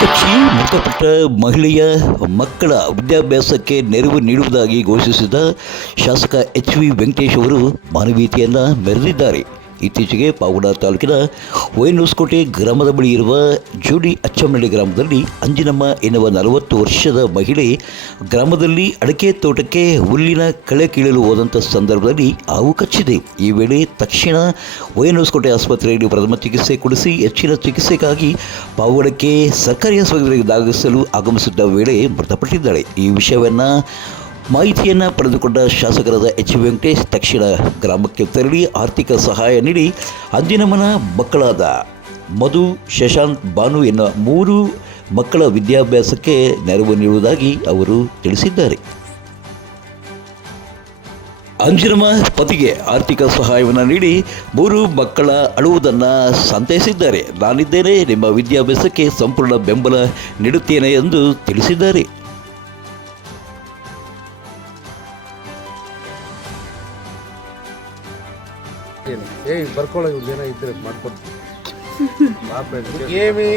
ಕಚ್ಚಿ ಮೃತಪಟ್ಟ ಮಹಿಳೆಯ ಮಕ್ಕಳ ವಿದ್ಯಾಭ್ಯಾಸಕ್ಕೆ ನೆರವು ನೀಡುವುದಾಗಿ ಘೋಷಿಸಿದ ಶಾಸಕ ಎಚ್.ವಿ. ವೆಂಕಟೇಶ್ ಅವರು ಮಾನವೀಯತೆಯನ್ನು ಮೆರೆದಿದ್ದಾರೆ. ಇತ್ತೀಚೆಗೆ ಪಾವಗಡ ತಾಲೂಕಿನ ವೈನೂಸ್ಕೋಟೆ ಗ್ರಾಮದ ಬಳಿ ಇರುವ ಜೋಡಿ ಅಚ್ಚಂನಹಳ್ಳಿ ಗ್ರಾಮದಲ್ಲಿ ಅಂಜಿನಮ್ಮ ಎನ್ನುವ 40 ವರ್ಷದ ಮಹಿಳೆ ಗ್ರಾಮದಲ್ಲಿ ಅಡಕೆ ತೋಟಕ್ಕೆ ಹುಲ್ಲಿನ ಕಳೆ ಕೀಳಲು ಹೋದಂಥ ಸಂದರ್ಭದಲ್ಲಿ ಹಾವು ಕಚ್ಚಿದೆ. ಈ ವೇಳೆ ತಕ್ಷಣ ವೈನೂಸ್ಕೋಟೆ ಆಸ್ಪತ್ರೆಯಲ್ಲಿ ಪ್ರಥಮ ಚಿಕಿತ್ಸೆ ಕೊಡಿಸಿ ಹೆಚ್ಚಿನ ಚಿಕಿತ್ಸೆಗಾಗಿ ಪಾವಗಡಕ್ಕೆ ಸರ್ಕಾರಿ ಆಸ್ಪತ್ರೆಗೆ ದಾಖಲಿಸಲು ಆಗಮಿಸಿದ್ದ ವೇಳೆ ಮೃತಪಟ್ಟಿದ್ದಾಳೆ. ಈ ವಿಷಯವನ್ನು ಮಾಹಿತಿಯನ್ನು ಪಡೆದುಕೊಂಡ ಶಾಸಕರಾದ ಎಚ್. ವೆಂಕಟೇಶ್ ತಕ್ಷಣ ಗ್ರಾಮಕ್ಕೆ ತೆರಳಿ ಆರ್ಥಿಕ ಸಹಾಯ ನೀಡಿ ಅಂಜಿನಮ್ಮನ ಮಕ್ಕಳಾದ ಮಧು, ಶಶಾಂತ್, ಭಾನು ಎನ್ನುವ 3 ಮಕ್ಕಳ ವಿದ್ಯಾಭ್ಯಾಸಕ್ಕೆ ನೆರವು ನೀಡುವುದಾಗಿ ಅವರು ತಿಳಿಸಿದ್ದಾರೆ. ಅಂಜಿನಮ್ಮ ಪತಿಗೆ ಆರ್ಥಿಕ ಸಹಾಯವನ್ನು ನೀಡಿ 3 ಮಕ್ಕಳ ಅಳುವುದನ್ನು ಸಂತೈಸಿದ್ದಾರೆ. ನಾನಿದ್ದೇನೆ, ನಿಮ್ಮ ವಿದ್ಯಾಭ್ಯಾಸಕ್ಕೆ ಸಂಪೂರ್ಣ ಬೆಂಬಲ ನೀಡುತ್ತೇನೆ ಎಂದು ತಿಳಿಸಿದ್ದಾರೆ. ಬರ್ಕೊಳ್ಳೋ ಏನೋ ಇದ್ರೆ ಮಾಡ್ಕೊಡ್ತೀನಿ. ఏమి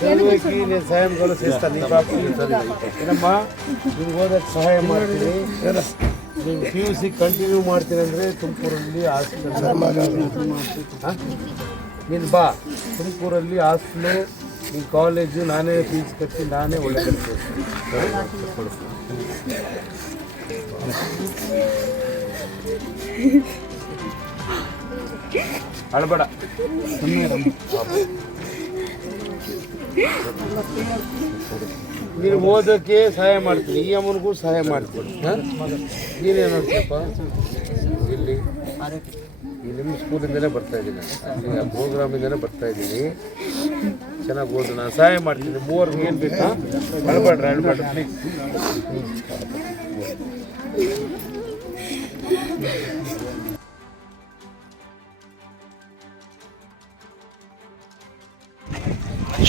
చదువుకి నేను సహాయం కూడా చేస్తాను. నీ పాప ಏನమ్మಾ ನಿಮ್ಗೆ ಓದಕ್ಕೆ ಸಹಾಯ ಮಾಡ್ತೀನಿ. ನೀವು PUC ಕಂಟಿನ್ಯೂ ಮಾಡ್ತೀನಿ ಅಂದರೆ ತುಮಕೂರಲ್ಲಿ ಹಾಸ್ಟೆಲ್ ನೀನು ಬಾ. ತುಮಕೂರಲ್ಲಿ ಹಾಸ್ಟೆಲು, ನಿಮ್ಮ ಕಾಲೇಜು ನಾನೇ ಫೀಸ್ ಕಟ್ಟಿ ನಾನೇ ಒಳ್ಳೆ ಕೆಲಸ ಅಳಬೇಡ. ನೀನು ಓದೋಕ್ಕೆ ಸಹಾಯ ಮಾಡ್ತೀನಿ, ಈ ಅಮ್ಮನಿಗೂ ಸಹಾಯ ಮಾಡ್ತೀನಿ. ನೀನೇನು ನೋಡ್ತೀಯಪ್ಪ, ಇಲ್ಲಿ ನಿಮ್ಮ ಸ್ಕೂಲಿಂದಲೇ ಬರ್ತಾ ಇದ್ದೀನಿ, ಆ ಪ್ರೋಗ್ರಾಮಿಂದಲೇ ಬರ್ತಾ ಇದ್ದೀನಿ. ಚೆನ್ನಾಗಿ ಓದು, ನಾನು ಸಹಾಯ ಮಾಡ್ತೀನಿ. 3 ಏನು ಬೇಕಾ ಅಳಬೇಡ್ರಿ ಪ್ಲೀಸ್.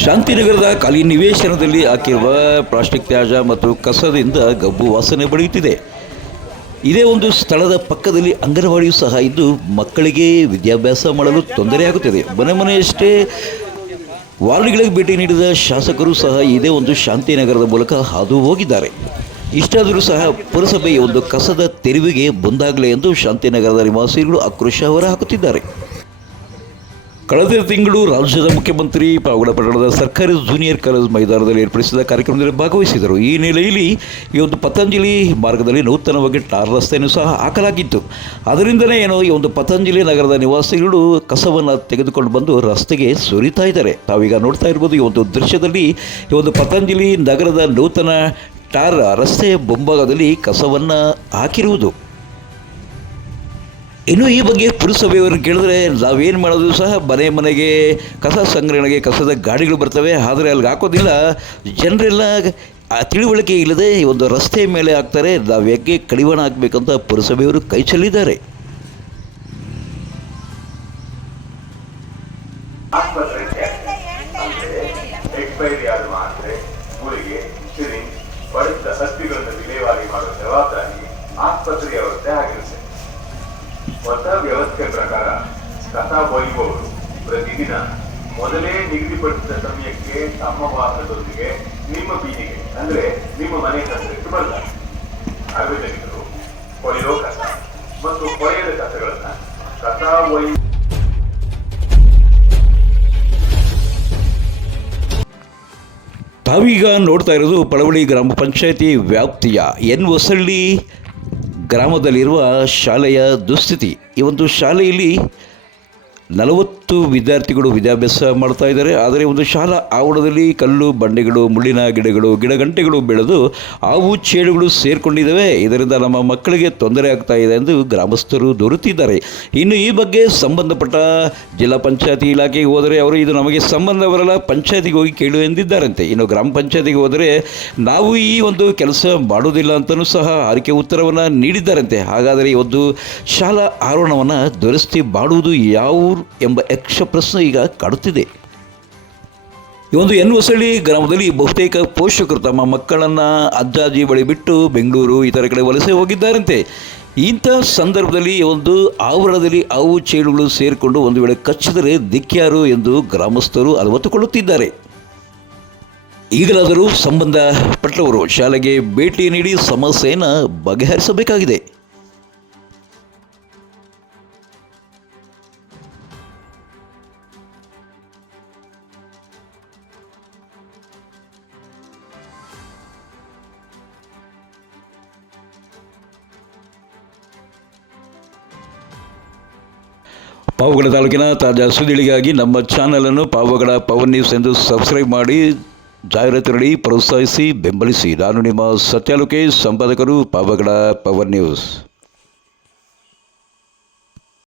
ಶಾಂತಿನಗರದ ಖಾಲಿ ನಿವೇಶನದಲ್ಲಿ ಹಾಕಿರುವ ಪ್ಲಾಸ್ಟಿಕ್ ತ್ಯಾಜ್ಯ ಮತ್ತು ಕಸದಿಂದ ಗಬ್ಬು ವಾಸನೆ ಬಡಿಯುತ್ತಿದೆ. ಇದೇ ಒಂದು ಸ್ಥಳದ ಪಕ್ಕದಲ್ಲಿ ಅಂಗನವಾಡಿಯೂ ಸಹ ಇದ್ದು ಮಕ್ಕಳಿಗೆ ವಿದ್ಯಾಭ್ಯಾಸ ಮಾಡಲು ತೊಂದರೆಯಾಗುತ್ತಿದೆ. ಮನೆಯಷ್ಟೇ ವಾರ್ಡ್ಗಳಿಗೆ ಭೇಟಿ ನೀಡಿದ ಶಾಸಕರು ಸಹ ಇದೇ ಒಂದು ಶಾಂತಿನಗರದ ಮೂಲಕ ಹಾದು ಹೋಗಿದ್ದಾರೆ. ಇಷ್ಟಾದರೂ ಸಹ ಪುರಸಭೆಯ ಒಂದು ಕಸದ ತೆರವಿಗೆ ಮುಂದಾಗಲಿ ಎಂದು ಶಾಂತಿನಗರದ ನಿವಾಸಿಗಳು ಆಕ್ರೋಶ ಹೊರಹಾಕುತ್ತಿದ್ದಾರೆ. ಕಳೆದ ತಿಂಗಳು ರಾಜ್ಯದ ಮುಖ್ಯಮಂತ್ರಿ ಪಾವಗಡ ಪಟ್ಟಣದ ಸರ್ಕಾರಿ ಜೂನಿಯರ್ ಕಾಲೇಜ್ ಮೈದಾನದಲ್ಲಿ ಏರ್ಪಡಿಸಿದ ಕಾರ್ಯಕ್ರಮದಲ್ಲಿ ಭಾಗವಹಿಸಿದರು. ಈ ಹಿನ್ನೆಲೆಯಲ್ಲಿ ಈ ಒಂದು ಪತಂಜಲಿ ಮಾರ್ಗದಲ್ಲಿ ನೂತನವಾಗಿ ಟಾರ್ ರಸ್ತೆಯನ್ನು ಸಹ ಹಾಕಲಾಗಿತ್ತು. ಅದರಿಂದಲೇ ಈ ಒಂದು ಪತಂಜಲಿ ನಗರದ ನಿವಾಸಿಗಳು ಕಸವನ್ನು ತೆಗೆದುಕೊಂಡು ಬಂದು ರಸ್ತೆಗೆ ಸುರಿತಾ ಇದ್ದಾರೆ. ತಾವೀಗ ನೋಡ್ತಾ ಇರ್ಬೋದು ಈ ಒಂದು ದೃಶ್ಯದಲ್ಲಿ ಈ ಒಂದು ಪತಂಜಲಿ ನಗರದ ನೂತನ ಟಾರ್ ರಸ್ತೆಯ ಮುಂಭಾಗದಲ್ಲಿ ಕಸವನ್ನು ಹಾಕಿರುವುದು. ಇನ್ನು ಈ ಬಗ್ಗೆ ಪುರಸಭೆಯವರು ಕೇಳಿದ್ರೆ ನಾವೇನು ಮಾಡೋದು ಸಹ ಮನೆಗೆ ಕಸ ಸಂಗ್ರಹಣೆಗೆ ಕಸದ ಗಾಡಿಗಳು ಬರ್ತವೆ, ಆದರೆ ಅಲ್ಲಿಗೆ ಹಾಕೋದಿಲ್ಲ. ಜನರೆಲ್ಲ ತಿಳುವಳಿಕೆ ಇಲ್ಲದೆ ಈ ಒಂದು ರಸ್ತೆ ಮೇಲೆ ಹಾಕ್ತಾರೆ. ನಾವು ಹೇಗೆ ಕಡಿವಾಣ ಹಾಕಬೇಕಂತ ಪುರಸಭೆಯವರು ಕೈ ಚೆಲ್ಲಿದ್ದಾರೆ. ಹೊಸ ವ್ಯವಸ್ಥೆ ಪ್ರಕಾರ ಕಸ ಒಯ್ಯುವವರು ಪ್ರತಿದಿನ ಮೊದಲೇ ನಿಗದಿಪಡಿಸಿದ ಸಮಯಕ್ಕೆ ತಮ್ಮ ವಾಹನದೊಂದಿಗೆ ನಿಮ್ಮ ಬೀದಿಗೆ ಅಂದ್ರೆ ನಿಮ್ಮ ಮನೆ ಕಸಕ್ಕೆ ಬರ್ತಾರೆ. ಸಾರ್ವಜನಿಕರು ಕೊಳೆಯೋ ಕಸ ಮತ್ತು ಕೊಳೆಯದ ಕಸಗಳನ್ನ ಕಸ ಒಯ್ಯ ತಾವೀಗ ನೋಡ್ತಾ ಇರೋದು ಪಳವಳ್ಳಿ ಗ್ರಾಮ ಪಂಚಾಯಿತಿ ವ್ಯಾಪ್ತಿಯ ಹೊಸಳ್ಳಿ ಗ್ರಾಮದಲ್ಲಿರುವ ಶಾಲೆಯ ದುಸ್ಥಿತಿ. ಈ ಒಂದು ಶಾಲೆಯಲ್ಲಿ 40 ವಿದ್ಯಾರ್ಥಿಗಳು ವಿದ್ಯಾಭ್ಯಾಸ ಮಾಡ್ತಾ ಇದ್ದಾರೆ. ಆದರೆ ಒಂದು ಶಾಲಾ ಆವರಣದಲ್ಲಿ ಕಲ್ಲು ಬಂಡೆಗಳು, ಮುಳ್ಳಿನ ಗಿಡಗಳು, ಗಿಡಗಂಟೆಗಳು ಬೆಳೆದು ಹಾವು ಚೇಳುಗಳು ಸೇರಿಕೊಂಡಿದ್ದಾವೆ. ಇದರಿಂದ ನಮ್ಮ ಮಕ್ಕಳಿಗೆ ತೊಂದರೆ ಆಗ್ತಾ ಇದೆ ಎಂದು ಗ್ರಾಮಸ್ಥರು ದೂರುತ್ತಿದ್ದಾರೆ. ಇನ್ನು ಈ ಬಗ್ಗೆ ಸಂಬಂಧಪಟ್ಟ ಜಿಲ್ಲಾ ಪಂಚಾಯತಿ ಇಲಾಖೆಗೆ ಹೋದರೆ ಅವರು ಇದು ನಮಗೆ ಸಂಬಂಧ ಬರಲ್ಲ, ಪಂಚಾಯತಿಗೆ ಹೋಗಿ ಕೇಳು ಎಂದಿದ್ದಾರಂತೆ. ಇನ್ನು ಗ್ರಾಮ ಪಂಚಾಯತಿಗೆ ಹೋದರೆ ನಾವು ಈ ಒಂದು ಕೆಲಸ ಮಾಡೋದಿಲ್ಲ ಅಂತಲೂ ಸಹ ಆರಿಕೆ ಉತ್ತರವನ್ನು ನೀಡಿದ್ದಾರಂತೆ. ಹಾಗಾದರೆ ಈ ಒಂದು ಶಾಲಾ ಆವರಣವನ್ನು ದುರಸ್ತಿ ಮಾಡುವುದು ಯಾವ ಎಂಬ ಯಕ್ಷ ಪ್ರಶ್ನೆ ಈಗ ಕಾಡುತ್ತಿದೆ. ಈ ಒಂದು ಹೊಸಳ್ಳಿ ಗ್ರಾಮದಲ್ಲಿ ಬಹುತೇಕ ಪೋಷಕರು ತಮ್ಮ ಮಕ್ಕಳನ್ನು ಅಜ್ಜಾಜಿ ಬಳಿ ಬಿಟ್ಟು ಬೆಂಗಳೂರು ಇತರ ಕಡೆ ವಲಸೆ ಹೋಗಿದ್ದಾರಂತೆ. ಇಂಥ ಸಂದರ್ಭದಲ್ಲಿ ಒಂದು ಆವರಣದಲ್ಲಿ ಹಾವು ಚೇಳುಗಳು ಸೇರಿಕೊಂಡು ಒಂದು ವೇಳೆ ಕಚ್ಚಿದರೆ ದಿಕ್ಕ್ಯಾರು ಎಂದು ಗ್ರಾಮಸ್ಥರು ಅಲವತ್ತುಕೊಳ್ಳುತ್ತಿದ್ದಾರೆ. ಈಗಲಾದರೂ ಸಂಬಂಧಪಟ್ಟವರು ಶಾಲೆಗೆ ಭೇಟಿ ನೀಡಿ ಸಮಸ್ಯೆಯನ್ನು ಬಗೆಹರಿಸಬೇಕಾಗಿದೆ. ಪಾವಗಡ ತಾಲೂಕಿನ ತಾಜಾ ಸುದ್ದಿಗಳಿಗಾಗಿ ನಮ್ಮ ಚಾನಲನ್ನು ಪಾವಗಡ ಪವರ್ ನ್ಯೂಸ್ ಎಂದು ಸಬ್ಸ್ಕ್ರೈಬ್ ಮಾಡಿ, ಜಾಹೀರಾತು ನೀಡಿ ಪ್ರೋತ್ಸಾಹಿಸಿ ಬೆಂಬಲಿಸಿ. ನಾನು ನಿಮ್ಮ ಸತ್ಯ ಲೋಕೇಶ್, ಸಂಪಾದಕರು, ಪಾವಗಡ ಪವರ್ ನ್ಯೂಸ್.